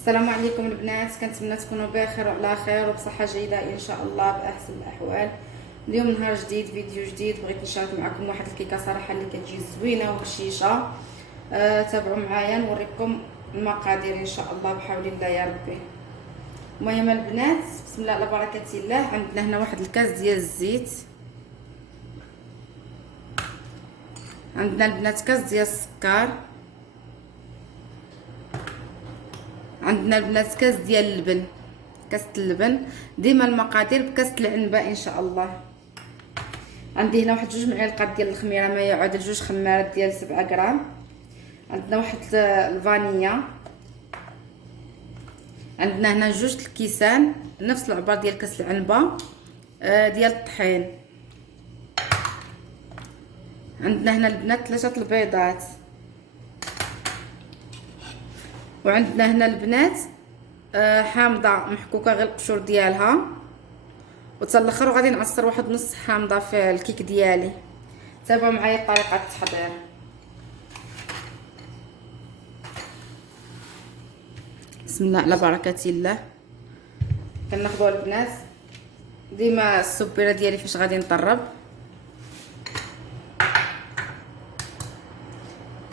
السلام عليكم البنات، كنتمنى تكونوا بخير وعلى خير وبصحه جيده ان شاء الله باحسن الاحوال. اليوم نهار جديد، فيديو جديد. بغيت نشارك معكم واحد الكيكه صراحه اللي كتجي زوينه وهشيشه. تابعوا معايا نوريكم المقادير ان شاء الله بحول الله يا ربي. المهم البنات، بسم الله على بركه الله. عندنا هنا واحد الكاس ديال الزيت، عندنا البنات كاس ديال السكر، عندنا البنات كاس ديال اللبن، كاس اللبن. ديما المقادير بكاس العنبه ان شاء الله. عندي هنا واحد 2 معالق ديال الخميره ما يعادل 2 خمارات ديال 7 غرام. عندنا واحد الفانيليا، عندنا هنا 2 الكيسان نفس العبار ديال كاس العنبه ديال الطحين. عندنا هنا البنات 3 البيضات، وعندنا هنا البنات حامضه محكوكه غير القشور ديالها، وتا الاخر وغادي نعصر واحد نص حامضه في الكيك ديالي. تابعوا معايا طريقه التحضير. بسم الله على بركه الله. كناخذوا البنات ديما السبيره ديالي فاش غادي نطرب،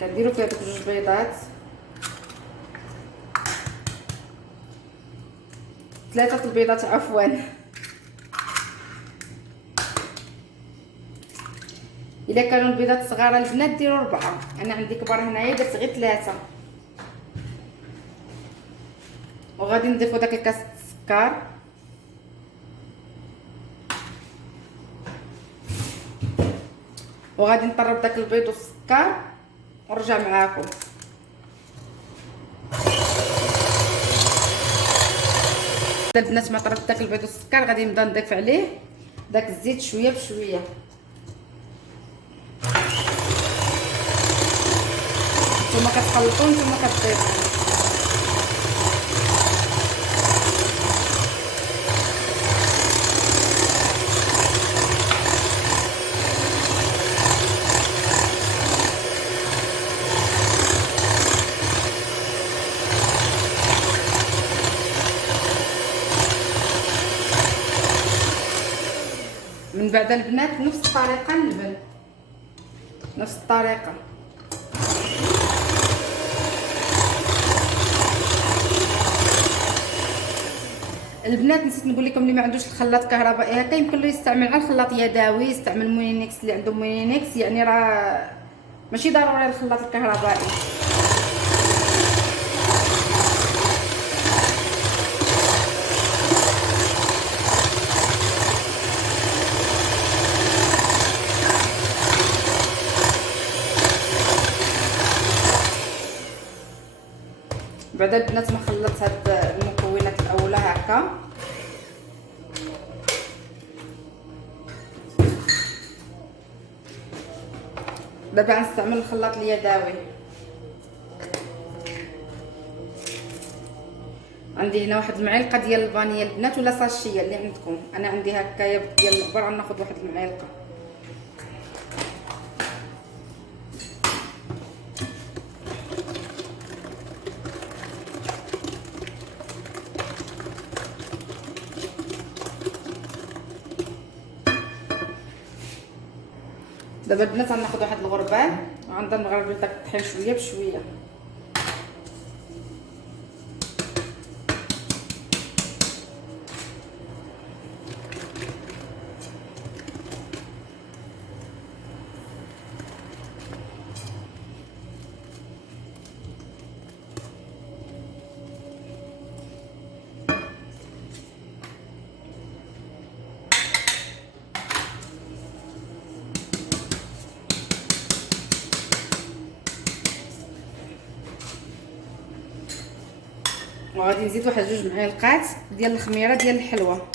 كنديروا فيها دوك 2 بيضات، 3 البيضات عفوا. الا كانوا البيضات صغار البنات ديروا 4، انا عندي كبار هنايا درت غير 3. وغادي نضيفوا داك الكاس السكر، وغادي نطرب داك البيض والسكر ونرجع معاكم. البنات ما طربت داك البيض والسكر غادي نبدا نضيف عليه داك الزيت شويه بشويه. نتوما كتخلطوا، نتوما كتضيفوا. من بعد البنات نفس الطريقه اللبن، نفس الطريقه. البنات نسيت نقول لكم اللي ما عندوش الخلاط كهربائي هكا يمكن له يستعمل على الخلاط يدوي، يستعمل مونينكس اللي عنده مونينكس، يعني راه ماشي ضروري الخلاط الكهربائي. بعد البنات ما خلطت هاد المكونات الاولى هكا، دابا غنستعمل الخلاط اليدوي. عندي هنا واحد المعلقه ديال الفانيلا البنات، ولا ساشيه اللي عندكم. انا عندي هكايا ديال الكبر، غناخذ واحد المعلقه. دابا البنات غناخذ واحد الغربال وغنبدا نغربل داك الطحين شويه بشويه. وغادي نزيد واحد 2 معالق ديال الخميره ديال الحلوه.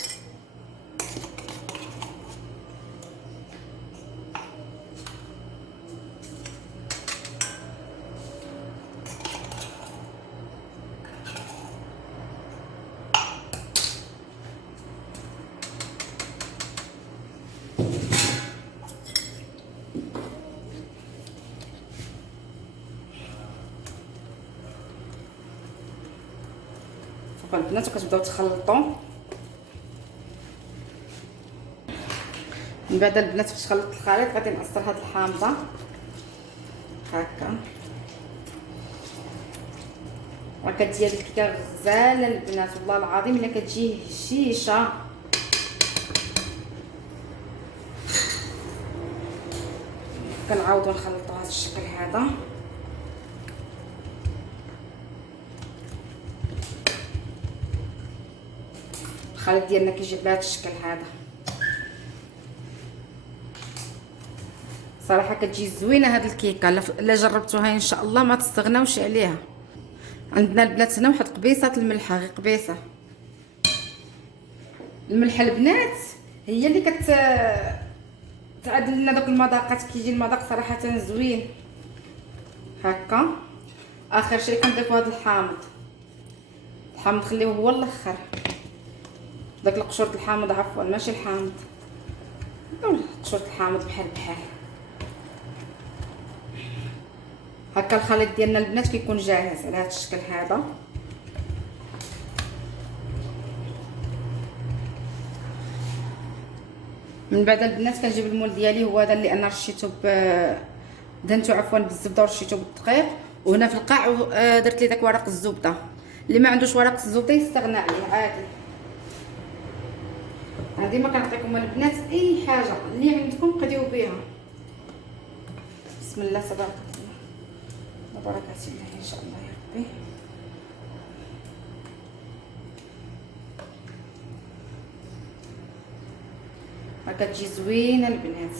كتوقفوا البنات وكتبداو تخلطوا. من بعد البنات فاش خلطت الخليط غادي نعصر هاد الحامضه هكا. راه كتجي هاد الكيكه غزاله البنات والله العظيم الا كتجي هشيشه. كنعاودو نخلطوا هذا الشكل هذا. الخليط ديالنا كيجي بهذا الشكل هذا. صراحه كتجي زوينه هاد الكيكه، الا جربتوها ان شاء الله ما تستغناوش عليها. عندنا البنات هنا واحد قبيصه الملحه، غير قبيصه الملحه البنات هي اللي تعدل لنا دوك المذاقات. كيجي المذاق صراحه زوين هكا. اخر شيء كنضيفوا هذا الحامض خليوه هو الاخر، داك القشور الحامض عفوا ماشي الحامض، قشور الحامض بحال هكا. الخليط ديالنا البنات كيكون جاهز على هذا الشكل هذا. من بعد البنات كنجيب المول ديالي، هو هذا اللي انا رشيته دهنته عفوا بالزبده ورشيته بالدقيق، وهنا في القاع درت لي داك ورق الزبده. اللي ما عندوش ورق الزبده يستغنى عليه عادي. انا ديما كنعطيكم البنات اي حاجه اللي عندكم قديو بها. بسم الله تبارك الله وبركات الله ان شاء الله يا ربي. راه كتجي زوينه البنات.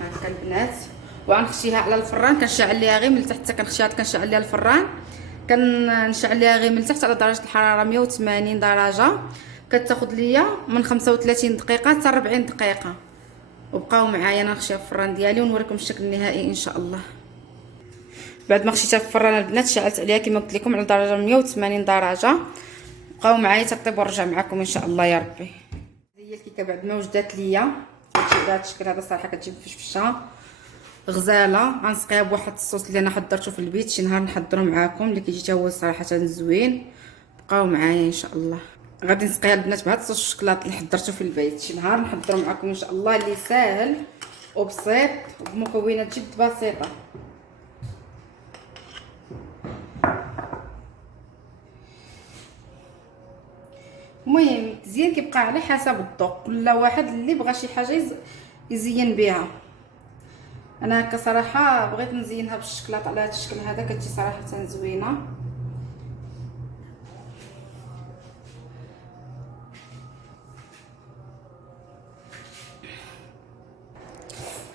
هكا البنات. وغنخشيها على الفران، كنشعل ليها غير من التحت حتى كنخشيها كنشعل ليها الفران. كنشعل ليها غير من التحت على درجه الحراره 180 درجه. كتاخذ ليا من 35 دقيقه حتى 40 دقيقه. وبقاو معايا انا نخشيها في الفران ديالي ونوريكم الشكل النهائي ان شاء الله. بعد ما خشيتها في الفران البنات شعلت عليها كما قلت لكم على درجه 180 درجه. بقاو معايا تطيب ونرجع معكم ان شاء الله يا ربي. هي الكيكه بعد ما وجدات ليا كتجي بهذا الشكل هذا. صراحه كتجي مفشفشه غزاله. غنسقيها بواحد الصوص اللي انا حضرته في البيت، شي نهار نحضره معاكم اللي كيجي حتى هو صراحه زوين. بقاو معايا ان شاء الله. غادي نسقيها البنات بهذا الصوص الشوكولاط اللي حضرته في البيت، شي نهار نحضره معاكم ان شاء الله، اللي ساهل وبسيط وبمكونات جد بسيطه. المهم التزيين كيبقى على حسب الذوق، كل واحد اللي بغى شي حاجه يزين بها. انا هكا صراحه بغيت نزينها بالشكلاط على هذا الشكل هذا، كتجي صراحه زوينه.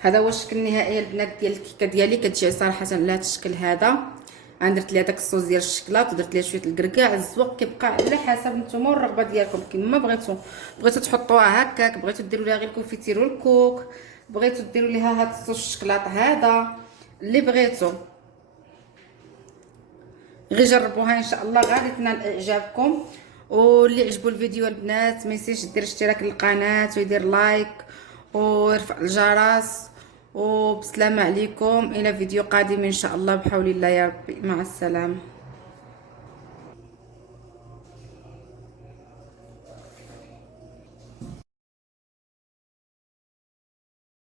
هذا هو الشكل النهائي البنات ديال الكيكه ديالي. كتجي صراحه على هذا الشكل هذا. انا درت ليها داك الصوص ديال الشكلاط ودرت ليها شويه الكركاع. الزواق كيبقى على حسب نتوما والرغبه ديالكم كما بغيتو تحطوها هكاك، بغيتو ديروا ليها غير الكونفيتير والكوك، بغيتو ديروا ليها هذا الصوص الشكلاط هذا اللي بغيتو. غير جربوها ان شاء الله غادي تنال اعجابكم. واللي عجبو الفيديو البنات ما ينسيش يدير اشتراك للقناه ويدير لايك ويرفع الجرس. وبسلامة عليكم، الى فيديو قادم ان شاء الله بحول الله يا ربي. مع السلامه.